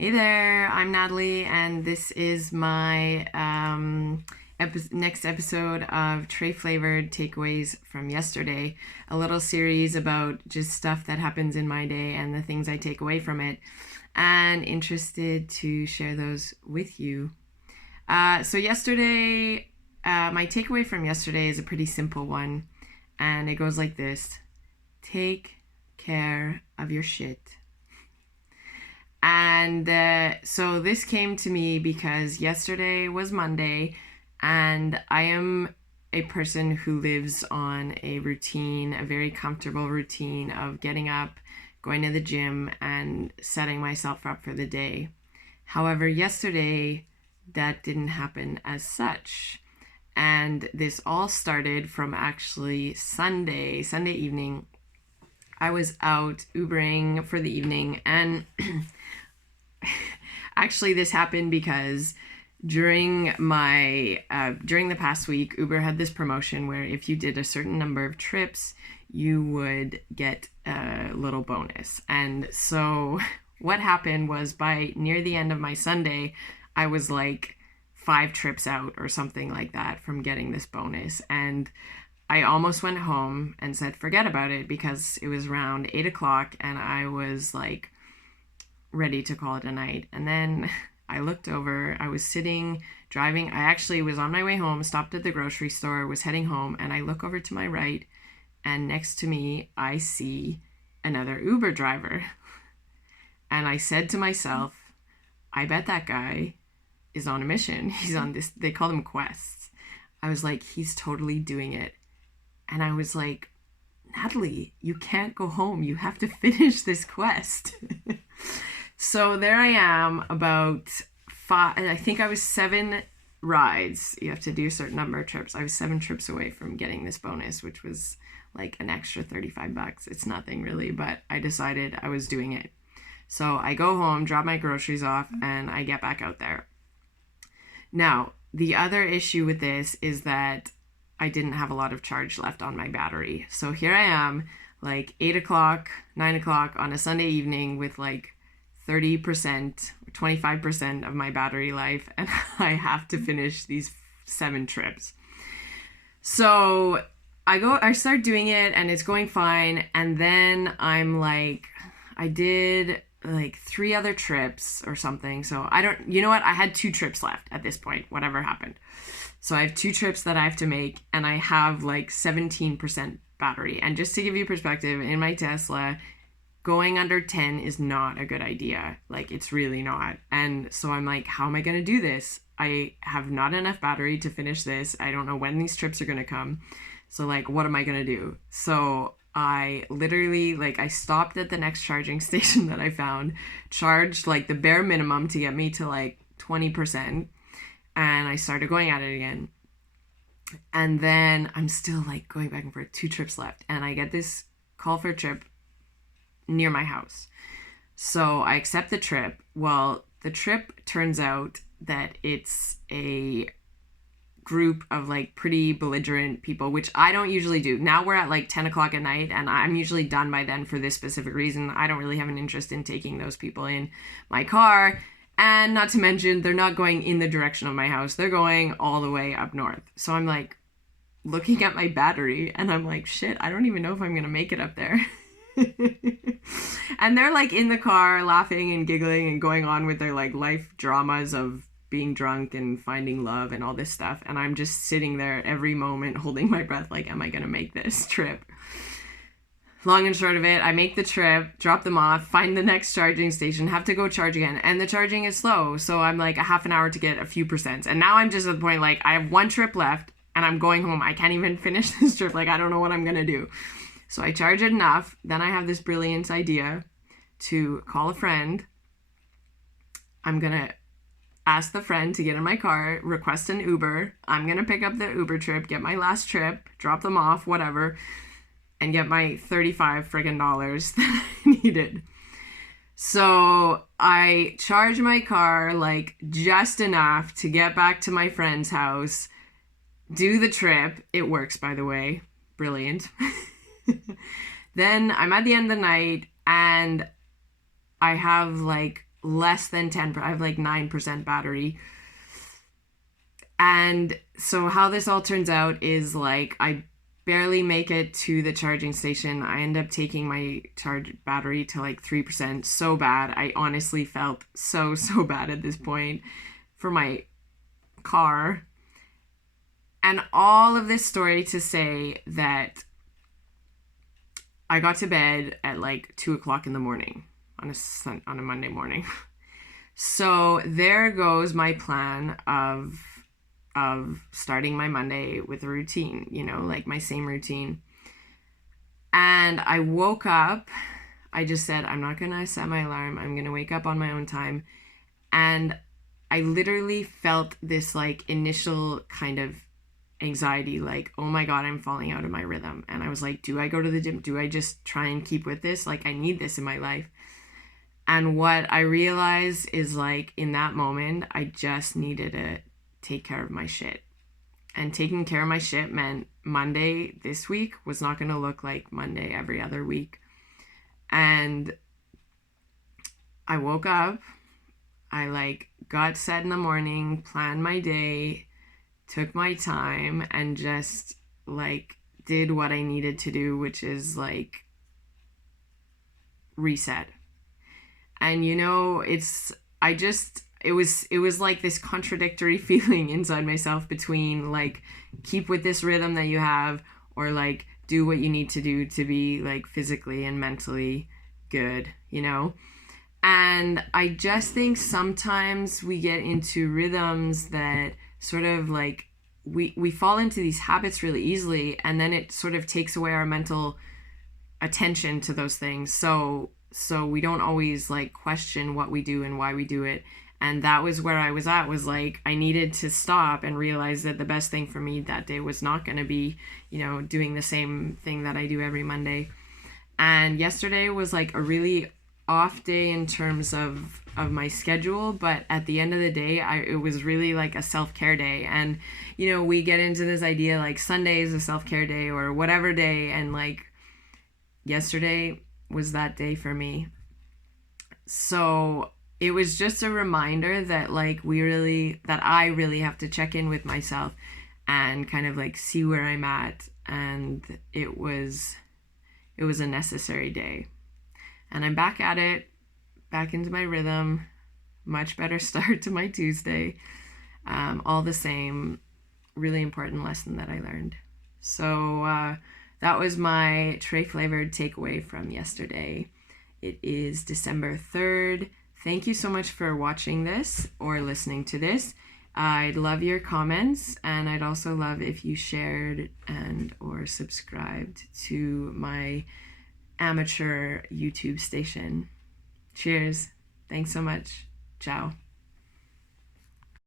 Hey there, I'm Natalie, and this is my next episode of Tray Flavored Takeaways from Yesterday, a little series about just stuff that happens in my day and the things I take away from it, and interested to share those with you. Yesterday, my takeaway from yesterday is a pretty simple one, and it goes like this: take care of your shit. And so this came to me because yesterday was Monday, and I am a person who lives on a routine, a very comfortable routine of getting up, going to the gym, and setting myself up for the day. However, yesterday, that didn't happen as such. And this all started from actually Sunday evening. I was out Ubering for the evening, and actually this happened because during the past week, Uber had this promotion where if you did a certain number of trips, you would get a little bonus. And so what happened was, by near the end of my Sunday, I was like 5 trips out or something like that from getting this bonus. And I almost went home and said, forget about it, because it was around 8 o'clock and I was like ready to call it a night. And then I looked over, I was driving. I actually was on my way home, stopped at the grocery store, was heading home, and I look over to my right, and next to me, I see another Uber driver. And I said to myself, I bet that guy is on a mission. He's on this, they call them quests. I was like, he's totally doing it. And I was like, Natalie, you can't go home. You have to finish this quest. So there I am, about 5, I think I was 7 rides. You have to do a certain number of trips. I was 7 trips away from getting this bonus, which was like an extra $35. It's nothing really, but I decided I was doing it. So I go home, drop my groceries off, and I get back out there. Now, the other issue with this is that I didn't have a lot of charge left on my battery. So here I am, like 8 o'clock, 9 o'clock on a Sunday evening with like 30% or 25% of my battery life, and I have to finish these 7 trips. So I start doing it, and it's going fine. And then I'm like, I did like 3 other trips or something. So you know what? I had 2 trips left at this point, whatever happened. So I have 2 trips that I have to make, and I have like 17% battery. And just to give you perspective, in my Tesla, going under 10 is not a good idea. Like, it's really not. And so I'm like, how am I going to do this? I have not enough battery to finish this. I don't know when these trips are going to come. So like, what am I going to do? So I literally, like, I stopped at the next charging station that I found, charged like the bare minimum to get me to like 20%. And I started going at it again. And then I'm still like going back and forth, 2 trips left. And I get this call for a trip near my house. So I accept the trip. Well, the trip turns out that it's a group of like pretty belligerent people, which I don't usually do. Now we're at like 10 o'clock at night, and I'm usually done by then for this specific reason. I don't really have an interest in taking those people in my car. And not to mention, they're not going in the direction of my house. They're going all the way up north. So I'm like looking at my battery, and I'm like, shit, I don't even know if I'm going to make it up there. And they're like in the car laughing and giggling and going on with their like life dramas of being drunk and finding love and all this stuff. And I'm just sitting there every moment holding my breath, like, am I going to make this trip? Long and short of it, I make the trip, drop them off, find the next charging station, have to go charge again. And the charging is slow. So I'm like a half an hour to get a few percent. And now I'm just at the point, like, I have 1 trip left and I'm going home. I can't even finish this trip. Like, I don't know what I'm going to do. So I charge it enough. Then I have this brilliant idea to call a friend. I'm going to ask the friend to get in my car, request an Uber. I'm going to pick up the Uber trip, get my last trip, drop them off, whatever, and get my 35 friggin' dollars that I needed. So I charge my car like just enough to get back to my friend's house, do the trip. It works, by the way. Brilliant. Then I'm at the end of the night, and I have like less than 10%. I have like 9% battery. And so how this all turns out is like I barely make it to the charging station. I end up taking my charge battery to like 3%. So bad. I honestly felt so bad at this point for my car. And all of this story to say that I got to bed at like 2 o'clock in the morning on a Monday morning. So there goes my plan of starting my Monday with a routine, like my same routine. And I woke up, I just said, I'm not going to set my alarm. I'm going to wake up on my own time. And I literally felt this like initial kind of anxiety, like, oh my God, I'm falling out of my rhythm. And I was like, do I go to the gym? Do I just try and keep with this? Like, I need this in my life. And what I realized is like in that moment, I just needed to take care of my shit. And taking care of my shit meant Monday this week was not going to look like Monday every other week. And I woke up, I like got set in the morning, planned my day, took my time, and just like did what I needed to do, which is like reset. And it was like this contradictory feeling inside myself between like keep with this rhythm that you have, or like do what you need to do to be like physically and mentally good, And I just think sometimes we get into rhythms that sort of like we fall into these habits really easily, and then it sort of takes away our mental attention to those things. So we don't always like question what we do and why we do it. And that was where I was at, was like I needed to stop and realize that the best thing for me that day was not going to be, doing the same thing that I do every Monday. And yesterday was like a really off day in terms of my schedule, but at the end of the day, it was really like a self-care day. And we get into this idea like Sunday is a self-care day or whatever day, and like yesterday was that day for me. So it was just a reminder that like I really have to check in with myself and kind of like see where I'm at. And it was a necessary day. And I'm back at it, back into my rhythm, much better start to my Tuesday. All the same, really important lesson that I learned. So that was my tray flavored takeaway from yesterday. It is December 3rd. Thank you so much for watching this or listening to this. I'd love your comments, and I'd also love if you shared and or subscribed to my amateur YouTube station. Cheers. Thanks so much. Ciao.